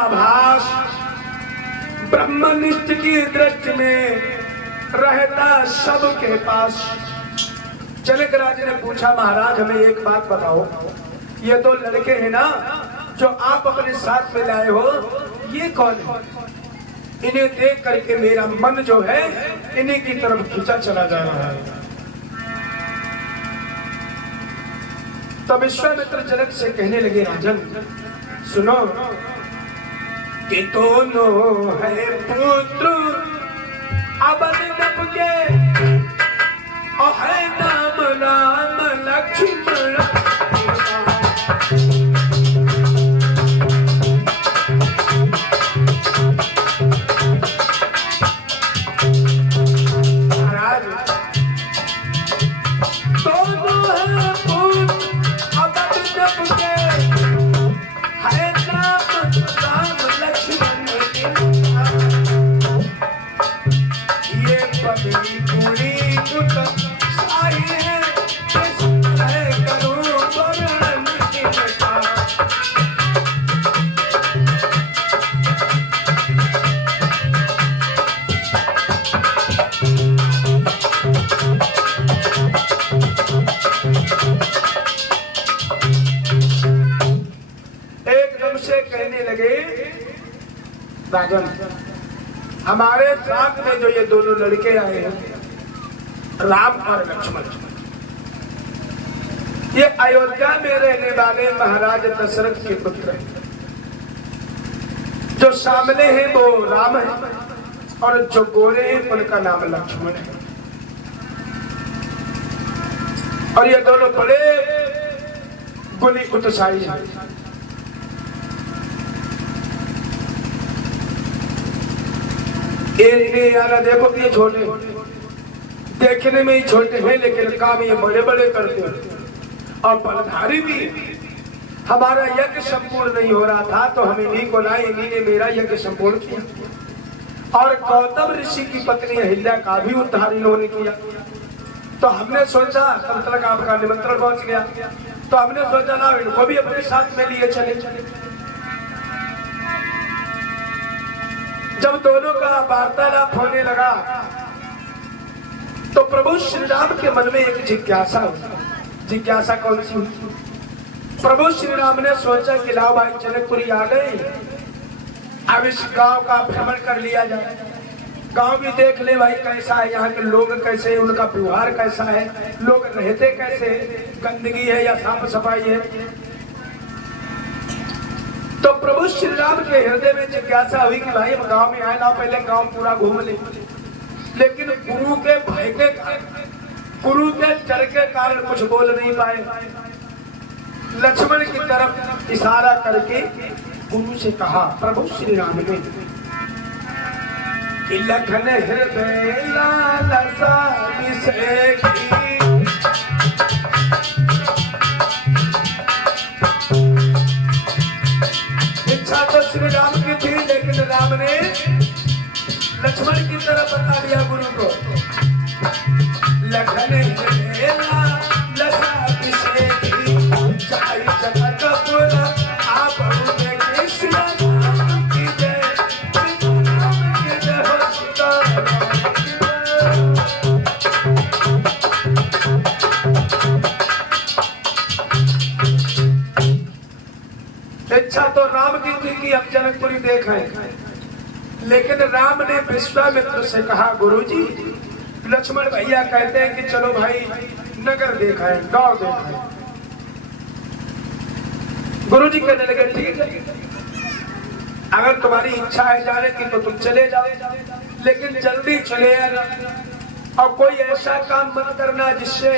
आभास ब्रह्मनिष्ठ की दृष्टि में रहता सबके पास। जनक राज ने पूछा, महाराज हमें एक बात बताओ, ये दो लड़के हैं ना जो आप अपने साथ में लाए हो, ये कौन है? इन्हें देख करके मेरा मन जो है इन्हीं की तरफ खींचा चला जा रहा है। तो विश्वामित्र जनक से कहने लगे, राजन सुनो कि दोनों है पुत्र अवध के और है नाम राम लक्ष्मण। महाराज दोनों है पुत्र अवध के है नाम राम लक्ष्मण। ये पगड़ी पूरी कुट सारी है करूं वर्णन इनका। एकदम से कहने लगे, राजन हमारे साथ में जो ये दोनों लड़के आए हैं राम और लक्ष्मण, ये अयोध्या में रहने वाले महाराज दशरथ के पुत्र हैं। जो सामने हैं वो राम है और जो गोरे हैं उनका नाम लक्ष्मण है। और ये दोनों बड़े गुणी उत्साही हैं। यारा देखो कि ये छोटे देखने में ही छोटे हैं लेकिन काम ये बड़े बड़े करते हैं और बलधारी भी। हमारा यज्ञ संपूर्ण नहीं हो रहा था तो हम इन्हीं को लाए, इन्हीं ने मेरा यज्ञ संपूर्ण किया और गौतम ऋषि की पत्नी अहिल्या का भी उद्धार इन्होंने किया। तो हमने सोचा तब तक आपका निमंत्रण पहुंच गया, तो हमने सोचा ना इनको भी अपने साथ में लिए चले। जब दोनों का वार्तालाप होने लगा तो प्रभु श्री राम के मन में एक जिज्ञासा हुई। जिज्ञासा कौन सी हुई? प्रभु श्री राम ने सोचा कि लाओ भाई जनकपुरी आ गए, अब इस गांव का भ्रमण कर लिया जाए, गांव भी देख ले भाई कैसा है, यहाँ के लोग कैसे, उनका व्यवहार कैसा है, लोग रहते कैसे, गंदगी है या साफ सफाई है। तो प्रभु श्री राम के हृदय में जिज्ञासा हुई कि भाई हम गांव में आए ना, पहले गांव पूरा घूम ले। लेकिन गुरु के भय के कारण, गुरु के डर के कारण कुछ बोल नहीं पाए। लक्ष्मण की तरफ इशारा करके गुरु से कहा प्रभु श्री राम ने कि लखन हृदय लालसा विषय तो श्री राम की थी, लेकिन राम ने लक्ष्मण की तरफ बता दिया गुरु को। लखन इच्छा तो राम की थी कि हम जनकपुरी देखें, लेकिन राम ने विश्वामित्र से कहा गुरुजी लक्ष्मण भैया कहते हैं कि चलो भाई नगर देखा है, गांव देखा है। गुरुजी कहने लगे ठीक है, अगर तुम्हारी इच्छा है जाने की तो तुम चले जाओ, लेकिन जल्दी चले आना और कोई ऐसा काम मत करना जिससे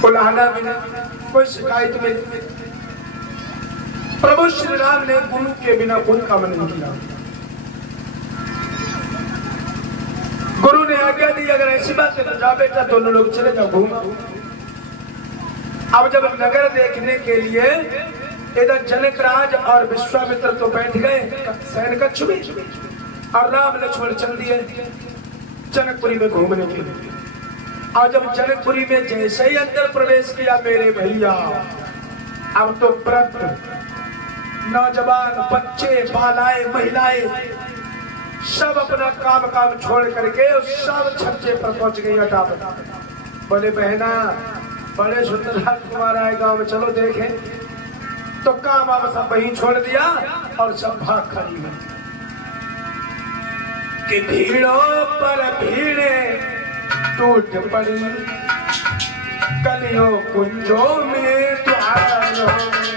बुलाना भी नहीं, कोई शिकायत में। प्रभु श्री राम ने गुरु के बिना कोई काम नहीं किया। गुरु ने आज्ञा दी अगर ऐसी बात है तो जाओ बेटा दोनों लोग चले जाओ घूमो। अब जब नगर देखने के लिए इधर जनक राज और विश्वामित्र तो बैठ गए सैन कक्ष में और राम लक्ष्मण चल दिए जनकपुरी में घूमने के लिए। और जब जनकपुरी में जैसे ही अंदर प्रवेश किया मेरे भैया अब तो वृद्ध, नौजवान, बच्चे, बालाएं, महिलाएं सब अपना काम छोड़ करके सब छज्जे पर पहुंच गई हटावट। बोले बहना बड़े सुंदर हाथ तुम्हारा है गांव में, चलो देखें। तो काम अब सब वहीं छोड़ दिया और सब भाग खड़ी हुई कि भीड़ों पर भीड़े टूट पड़ी, कलियों कुंजों में द्वारों में।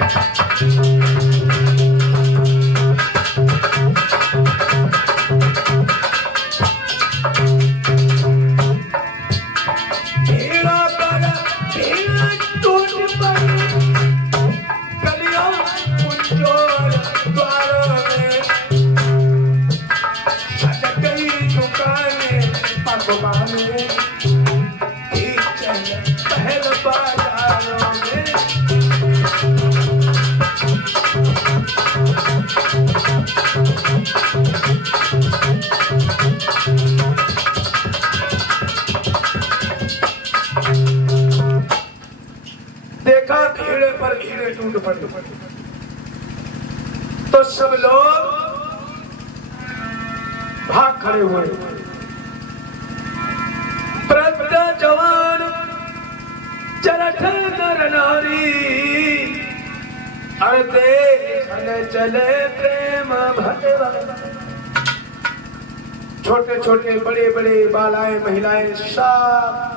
देखा भीड़े पर भीड़े टूट पड़ी, तो सब लोग भाग खड़े हुए। वृद्ध जवान चरठ नर नारी, अरे देखने चले प्रेम भटवा। छोटे छोटे बड़े बड़े बालाएं महिलाएं सब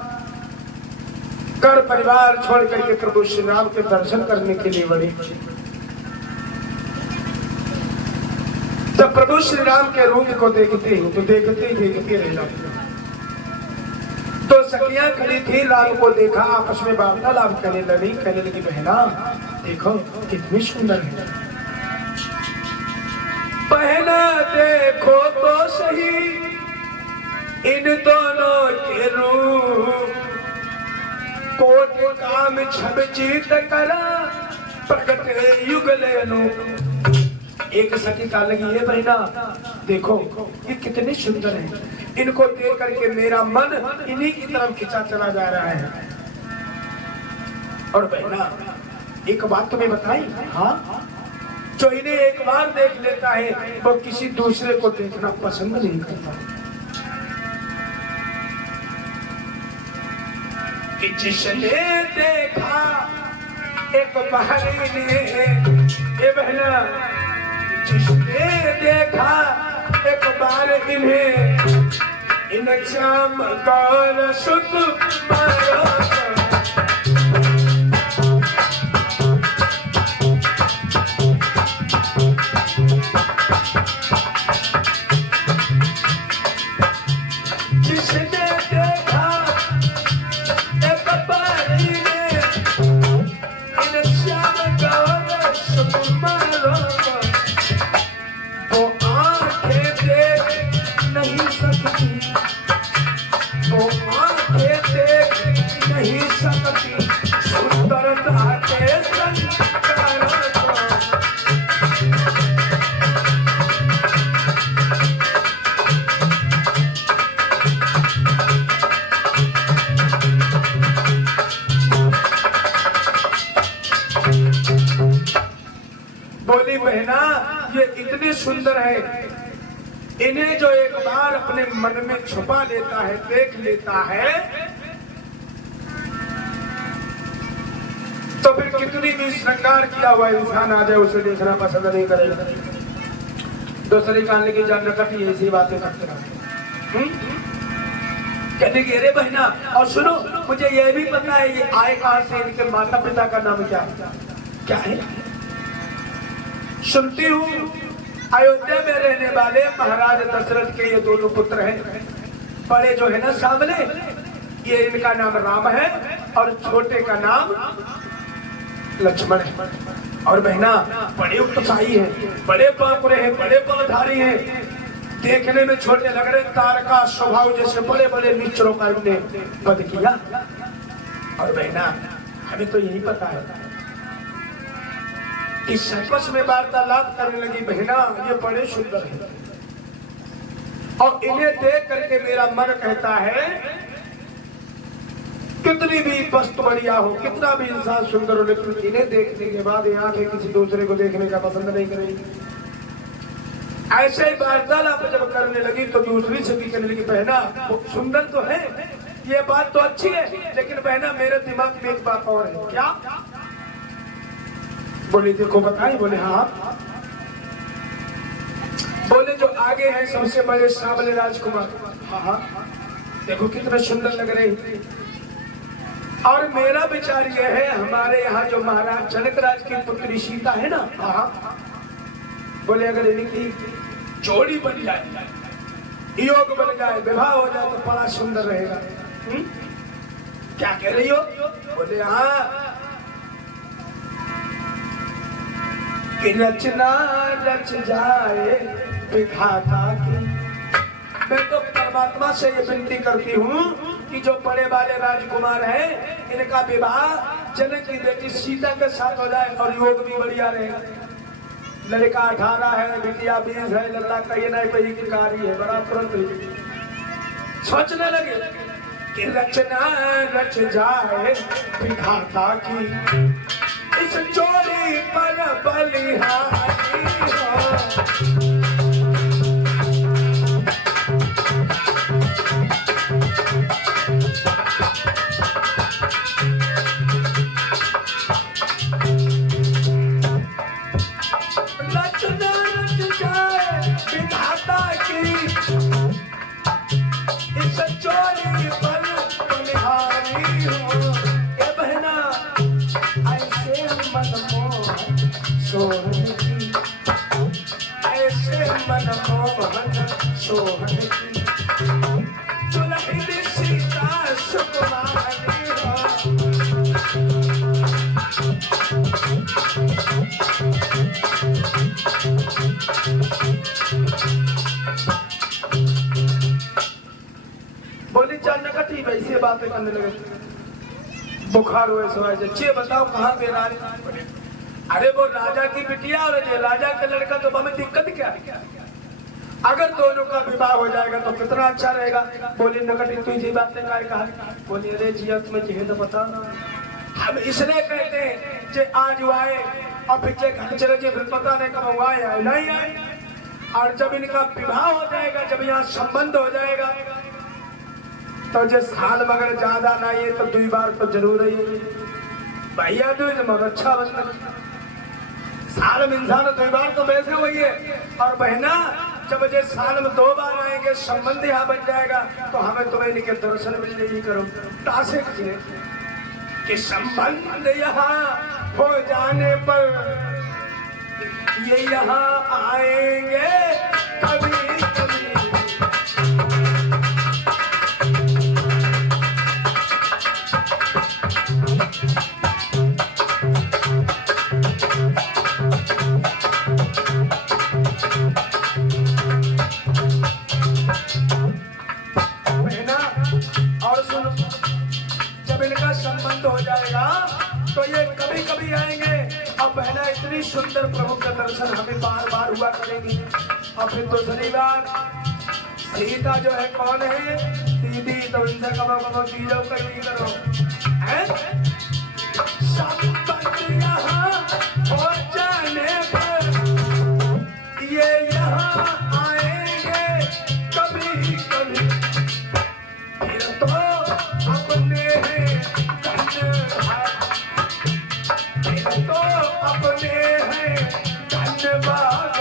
घर परिवार छोड़ करके प्रभु श्री राम के दर्शन करने के लिए बढ़ी। जब प्रभु श्री राम के रूप को देखते हो तो देखते ही रह जाते। तो सखियां खड़ी थी, राम को देखा, आपस में वार्तालाप करने लगी बहना देखो कितनी सुंदर है। बहना देखो तो सही इन दोनों के रूप, कोट काम छब जीत करा प्रगट युग ले अनूप। एक सखी का लगी है बहना देखो ये कितने सुंदर है, इनको देख करके मेरा मन इन्हीं की तरफ खिंचा चला जा रहा है। और बहना एक बात तुम्हें बताई, हाँ, जो इन्हें एक बार देख लेता है वो किसी दूसरे को देखना पसंद नहीं करता। कि जिसने देखा एक बहरी ने, ये बहना जिसने देखा एक बार इन्हें, इन श्याम कौन सुत मारो। बोली बहना ये इतने सुंदर है, इन्हें जो एक बार अपने मन में छुपा लेता है, देख लेता है, तो फिर कितनी भी श्रृंगार किया हुआ इंसान आ जाए उसे देखना पसंद नहीं करेगा। दूसरी कान की जान कटी ऐसी बातें करते रहते। कहने की अरे बहना और सुनो मुझे यह भी पता है ये आए कहां से, इनके माता पिता का नाम क्या है? सुनती हूँ अयोध्या में रहने वाले महाराज दशरथ के ये दोनों पुत्र हैं। बड़े जो है ना सामने, ये इनका नाम राम है और छोटे का नाम लक्ष्मण है। और बहना बड़े उत्साही हैं, बड़े पापुरे हैं, बड़े बलधारी हैं, देखने में छोटे लग रहे, तारका स्वभाव जैसे बड़े बड़े मित्रों का इन्होंने वध किया। और बहना हमें तो यही पता है कि आपस में वार्तालाप करने लगी, बहना ये बड़े सुंदर है और इन्हें देख करके मेरा मन कहता है कि कितनी भी वस्तु बढ़िया हो, कितना भी इंसान सुंदर हो, लेकिन इन्हें देखने के बाद ये आंखें किसी दूसरे को देखने का पसंद नहीं करेगी। ऐसे ही वार्तालाप जब करने लगी तो दूसरी से भी कहने लगी, बहना वो सुंदर तो है, ये बात तो अच्छी है, लेकिन बहना मेरे दिमाग में एक बात और है। क्या? बोले देखो बताएं। बोले हाँ। बोले जो आगे है सबसे बड़े सांवले राजकुमार, हाँ देखो कितना सुंदर लग रहे। और मेरा विचार यह है, हमारे यहाँ जो महाराज जनक राज की पुत्री सीता है ना, हाँ बोले अगर इनकी जोड़ी बन जाए, योग बन जाए, विवाह हो जाए तो बड़ा सुंदर रहेगा। क्या कह रही हो? बोले हाँ, कि रचना रच जाए विधाता की। मैं तो परमात्मा से ये विनती करती हूँ कि जो बड़े वाले राजकुमार हैं, इनका विवाह जनक की बेटी सीता के साथ हो जाए और योग भी बढ़िया रहेगा। लड़का 18 है, बिटिया 20 है, लल्ला कहीं नहीं कहीं की कारी है, बड़ा तुरंत सोचने लगे कि रचना रच जाए विधाता की, इस जोड़ी पर बलिहारी हो। रचना रच जाए विधाता की, इस जोड़ी पर बलिहारी हो। ए बहना ऐसे मनमोहन सोहन की, ऐसे मनमोहन सोहन की, दुल्हन सीता सुकुमारी हो। बोली चाल नकटी वैसे बातें करने लगे, बुखार हुए सवाए जे बताओ कहाँ पे राज? अरे वो राजा की बिटिया और राजा का लड़का, तो हमें दिक्कत क्या है? अगर दोनों का विवाह हो जाएगा तो कितना अच्छा रहेगा। बोली नकटी तुझी बातें काय कहा? बोली अरे जिया तुम्हें जिहे तो बता, हम इसलिए कहते हैं जे आज आए और फिर घर चले गए, फिर पता नहीं कब आए नहीं आए। और जब इनका विवाह हो जाएगा, जब यहाँ संबंध हो जाएगा, तो जो साल मगर ज्यादा नहीं है तो 2 बार तो जरूर ही भैया दूज मगर अच्छा बनना। साल में इंसान 2 बार तो वैसे हुई है। और बहना जब जे साल में 2 बार आएंगे, संबंध यहाँ बन जाएगा, तो हमें तुम्हें इनके दर्शन मिल जाएगी। करो तासे कि संबंध यहाँ हो जाने पर ये यहाँ आएंगे कभी कभी। और सुनो, जब इनका संबंध हो जाएगा तो ये कभी कभी आएंगे। और बहना इतनी सुंदर प्रभु का दर्शन हमें बार बार हुआ करेगी। और फिर दूसरी बात, सीता जो है कौन है? दीदी, तो इनसे कमा कमा चीजों कर भी करो है। संबंध यहाँ हो जाने पर ये यहाँ आएंगे कभी कभी। फिर तो अपने हैं धन्यवाद, फिर तो अपने हैं धन्यवाद,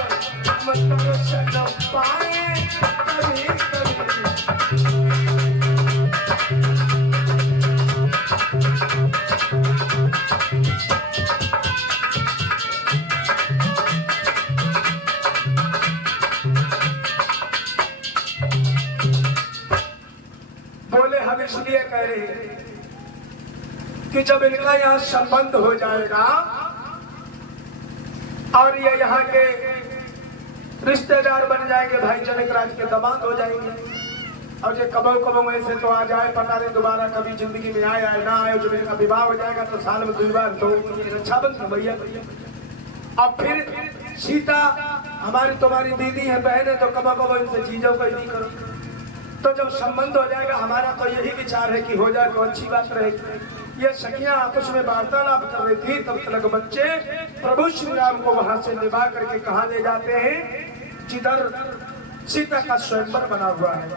हम दर्शन पाए कभी कभी। बोले हम इसलिए कह रहे हैं कि जब इनका यहाँ संबंध हो जाएगा और ये यहाँ के रिश्तेदार बन जाएंगे, भाई जनक राज के दामाद हो जाएंगे। और ये कबो कबो ऐसे तो आ जाए, पता नहीं दोबारा कभी जिंदगी में आए आए ना आए। जब इनका विवाह हो जाएगा तो साल में 2 बार तो रक्षाबंधन भैया। अब फिर सीता हमारी तुम्हारी दीदी है, बहन है, तो कबो कबो इनसे चीजों को नहीं करो। तो जब संबंध हो जाएगा, हमारा तो यही विचार है कि हो जाए तो अच्छी बात रहेगी। ये सखियां आपस में वार्तालाप कर रही थी, तब तक बच्चे प्रभु श्री राम को वहां से निभा करके कहा ले जाते हैं जिधर सीता का स्वयंवर बना हुआ है।